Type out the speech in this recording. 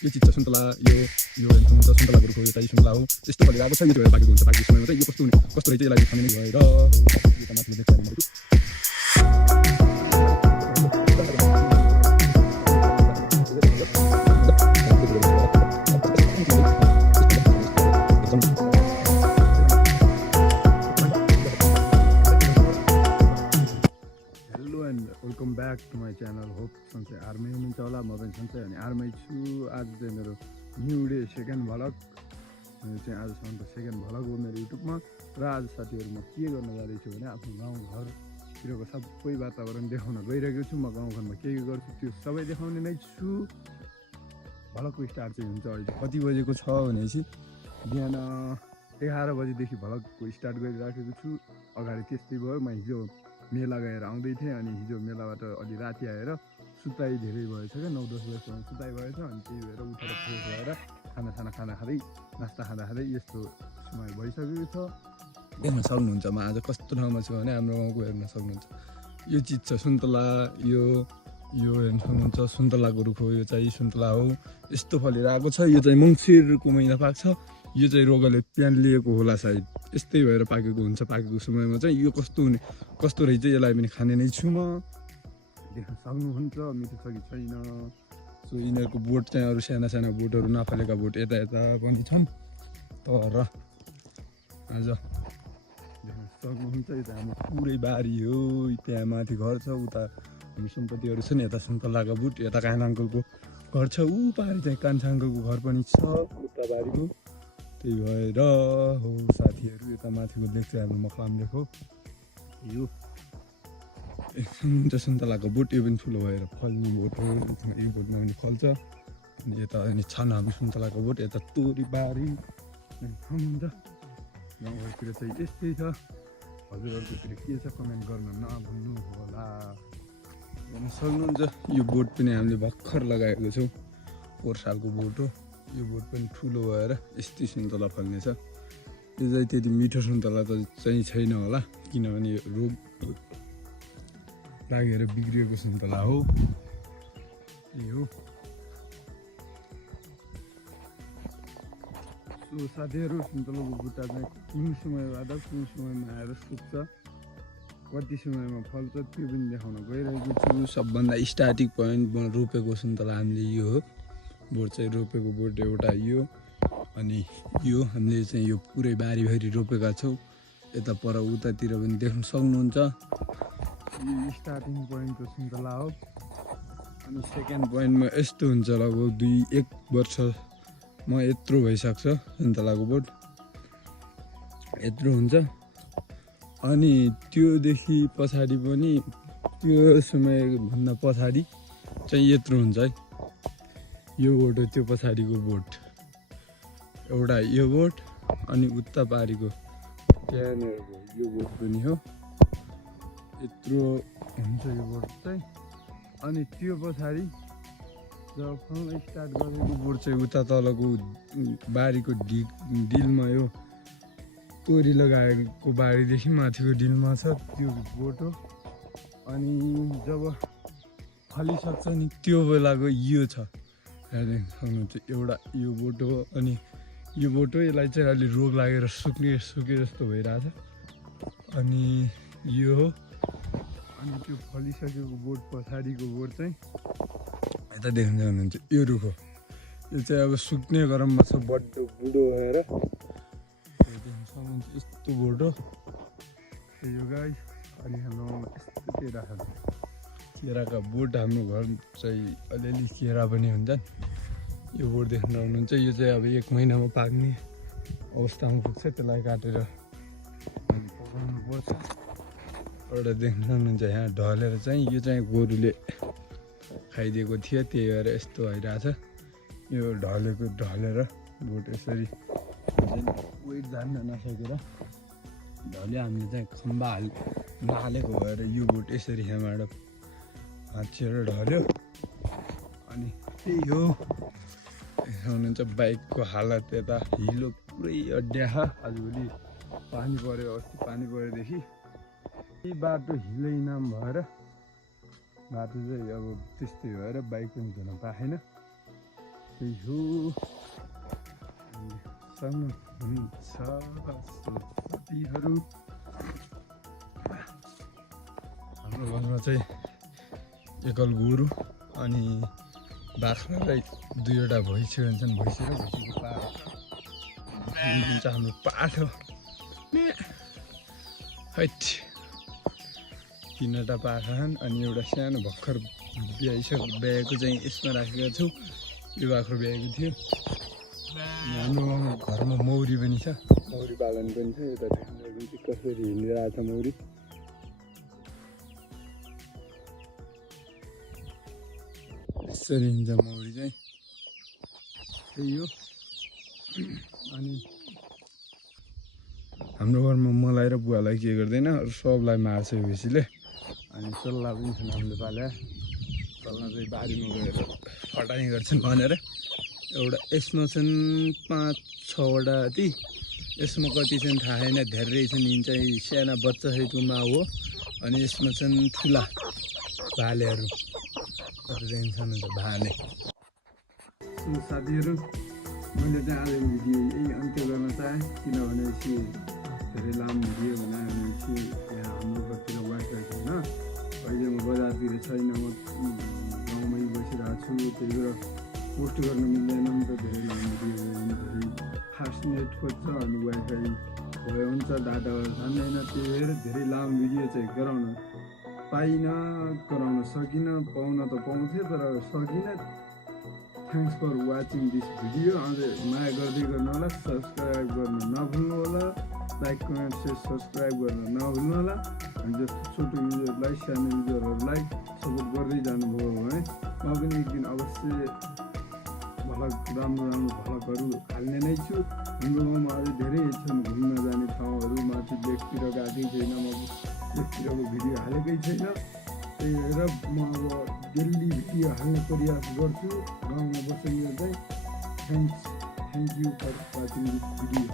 यो चिज छ सुन्तला यो हुन्छ सुन्तला गुरुको यो चाहिँ सुन्तला हो यस्तो फलेर आएको छ यो चाहिँ पाकेको हुन्छ पाकेको समयमा चाहिँ यो कस्तो रहेछ यसलाई खाने नै भएर यो त माथिबाट देखाउनु welcome back to my channel hope सन्चै आर्मी हुनुहुन्छ होला म पनि सन्चै अनि आर्मी छु आज चाहिँ मेरो न्यू डे सेकेन्ड भ्लग चाहिँ आजसम्म त सेकेन्ड भ्लग हो मेरो युट्युबमा र आज साथीहरू म के गर्न जाँदैछु भने आफ्नो गाउँघरतिरको सबै वातावरण देखाउन गइरहेको छु म गाउँघरमा के गर्छु त्यो सबै देखाउने नै छु भ्लगको स्टार्ट चाहिँ हुन्छ अहिले कति बजेको छ भनेपछि बिहान 11 बजेदेखि भ्लगको स्टार्ट गरिराखेको छु अगाडि त्यस्तै भयो म हिजो मेला गएर आउँदै थिएँ अनि हिजो मेलाबाट अलि राति आएर सुताइ धेरै भएछ क्या 9-10 बजीसम्म सुताइ भएछ अनि त्यही भएर उठेर फ्रेस भएर खाना खाँदै नास्ता खाँदै यस्तो समय भइसकेको छ देख्न सक्नुहुन्छ म आज कस्तो ठाउँमा छु भने हाम्रो गाउँको हेर्न सक्नुहुन्छ यो चिज छ सुन्तला यो हेर्न सक्नुहुन्छ सुन्तलाको रुख हो यो चाहिँ सुन्तला हो यस्तो फलेर आएको छ यो चाहिँ मङ्सिरको महिना पाक्छ यो चाहिँ रोगले प्यान लिएको होला सायद यस्तै भएर पाकेको हुन्छ पाकेको समयमा चाहिँ यो कस्तो रहेछ यसलाई पनि खाने नै छु म देख्न सक्नुहुन्छ मिठो छ कि छैन सो यिनीहरूको बोट चाहिँ अरू साना बोटहरू नफलेका बोट यता पनि छन् तर आज देख्न सक्नुहुन्छ यो त हाम्रो पुरै बारी हो त्यहाँ माथि घर छ उता हाम्रो सम्पत्तिहरू छन् यता सुन्तलाको बुट यता कान्छा अङ्कलको घर छ ऊ पारि चाहिँ कान्छा अङ्कलको घर पनि छ उता बारीको त्यही भएर हो साथीहरू यता माथिको लेक चाहिँ हाम्रो मखलाम लेक हो यो सुन्तलाको बोट यो पनि ठुलो भएर फल्ने बोट हो यो बोटमा पनि फल्छ अनि यता अनि छन् हाम्रो सुन्तलाको बोट यता तोरी बारी हुन्छ गाउँघरतिर चाहिँ यस्तै छ हजुरहरूकोतिर के छ कमेन्ट गर्न नभुल्नु होला हेर्न सक्नुहुन्छ यो बोट पनि हामीले भर्खर लगाएको छौँ 4 सालको बोट हो यो बोट पनि ठुलो भएर यस्तै सुन्तला फल्नेछ यो चाहिँ त्यति मिठो सुन्तला त चाहिँ छैन होला किनभने यो रोग लागेर बिग्रिएको सुन्तला हो यो सो साथीहरू सुन्तलाको बुट्टा चाहिँ कुन समयबाट कुन समयमा आएर सुक्छ कति समयमा फल्छ त्यो पनि देखाउन गइरहेको छु सबभन्दा स्टार्टिङ पोइन्ट रोपेको सुन्तला हामीले यो हो बोट चाहिँ रोपेको बोट एउटा यो अनि यो हामीले चाहिँ यो पुरै बारीभरि रोपेका छौँ यता पर उतातिर पनि देख्न सक्नुहुन्छ यो स्टार्टिङ पोइन्टको सुन्तला हो अनि सेकेन्ड पोइन्टमा यस्तो हुन्छ लगभग 1 वर्षमा यत्रो भइसक्छ सुन्तलाको बोट यत्रो हुन्छ अनि त्योदेखि पछाडि पनि त्यो समयभन्दा पछाडि चाहिँ यत्रो हुन्छ है यो बोट हो त्यो पछाडिको बोट एउटा यो बोट अनि उता पारिको त्यहाँनिरको यो बोट पनि हो यत्रो हुन्छ यो बोट चाहिँ अनि त्यो पछाडि जब फल्न स्टार्ट गरेको बोट चाहिँ उता तलको बारीको डिलमा यो तोरी लगाएको बारीदेखि माथिको डिलमा छ त्यो बोट हो अनि जब फलिसक्छ नि त्यो बेलाको यो छ हेर्दै सक्नुहुन्छ एउटा यो बोट हो अनि यो बोट हो यसलाई चाहिँ अलि रोग लागेर सुके जस्तो भइरहेछ अनि यो हो अनि त्यो फलिसकेको बोट पछाडिको बोट चाहिँ यता देख्न सक्नुहुन्छ यो रुख हो यो चाहिँ अब सुक्ने गरममा छ बड्डो बुढो भएर देख्न सक्नुहुन्छ यस्तो बोट हो यो गाई अनि हाम्रोमा यस्तो केराका बोट हाम्रो घर चाहिँ अलिअलि केरा पनि हुन्छन् यो बोट देख्न आउनुहुन्छ यो चाहिँ अब 1 महिनामा पाक्ने अवस्थामा पुग्छ त्यसलाई काटेर पकाउनु पर्छ एउटा देख्न सक्नुहुन्छ यहाँ ढलेर चाहिँ यो चाहिँ गोरुले खाइदिएको थियो त्यही भएर यस्तो भइरहेछ यो ढलेर बोट यसरी वेट जान्न नसकेर ढल्यो हामीले चाहिँ खम्बा नहालेको भएर यो बोट यसरी यहाँबाट हाच्छेर ढल्यो अनि त्यही हो हुनुहुन्छ बाइकको हालत यता हिलो पुरै अड्याहा आजभोलि पानी पऱ्यो अस्ति पानी परेदेखि यही बाटो हिलै नाम भएर बाटो चाहिँ अब त्यस्तै भएर बाइक पनि धुन पाएन त्यही हो सक्नुहुन्छ साथीहरू। हाम्रो घरमा चाहिँ एकल गोरु अनि बाख्रालाई 2वटा भैँसी हुन्छन्। भैँसी र भैँसीको पाठो हुन्छ हाम्रो पाठो। हैट 3वटा पाखा छन् अनि एउटा सानो भर्खर ब्याएको चाहिँ यसमा राखेको छु। यो बाख्रो ब्याएको थियो। अनि हाम्रो घरमा मौरी पनि छ, मौरी पालन पनि छ। यता देख्नुहुन्छ कसरी हिँडिरहेको छ मौरी। यसरी हिँड्छ मौरी चाहिँ, त्यही हो। अनि हाम्रो घरमा मलाई र बुवालाई के गर्दैन, सबलाई मार्छ यो भैँसीले। अनि चल्ला पनि छन् हामीले पाले। चल्ला चाहिँ बारीमा गएर फटाइ गर्छन् भनेर एउटा यसमा छन् 5-6वटा जति। यसमा कति छन् थाहा छैन, धेरै छन्। यिन चाहिँ साना बच्चा सहितको माउ हो। अनि यसमा छन् ठुला भालेहरू, कतिजना छन् भाले। साथीहरू, मैले चाहिँ आजको भिडियो यही अन्त्य गर्न चाहेँ, किनभनेपछि धेरै लामो भिडियो बनायो भनेपछि यहाँ हाम्रो घरतिर वाइफाई छैन। अहिले म बजारतिर छैन, म गाउँमै बसिरहेको छु। त्यही भएर पोस्ट गर्न मिल्दैन नि त। धेरै लामो भिडियो भने धेरै फास्ट नेट खोज्छ अनि वाइफाई भयो हुन्छ, डाटा जान्दैन। त्यही भएर धेरै लामो भिडियो चाहिँ गराउन पाइनँ, गराउन सकिनँ। पाउन त पाउँथेँ तर सकिनँ। Thanks for watching this video. अझै माया गर्दै गर्नु होला, सब्सक्राइब गर्न नभुल्नु होला, लाइक कमेन्ट सेयर सब्सक्राइब गर्न नभुल्नु होला। अनि जस्तो छोटो युजरलाई, सानो युजरहरूलाई सपोर्ट गर्दै जानुभयो भने म पनि एक दिन अवश्य भ्लग राम्रो भ्लगहरू हाल्ने नै छु। हाम्रो गाउँमा अझै धेरै छन् घुम्न जाने ठाउँहरू। माथि लेकतिर गएकै छैन, म लेकतिरको भिडियो हालेकै छैन। त्यही भएर म अब डेली भिडियो हाल्ने प्रयास गर्छु गाउँमा बसेर चाहिँ। Thank you for watching this video.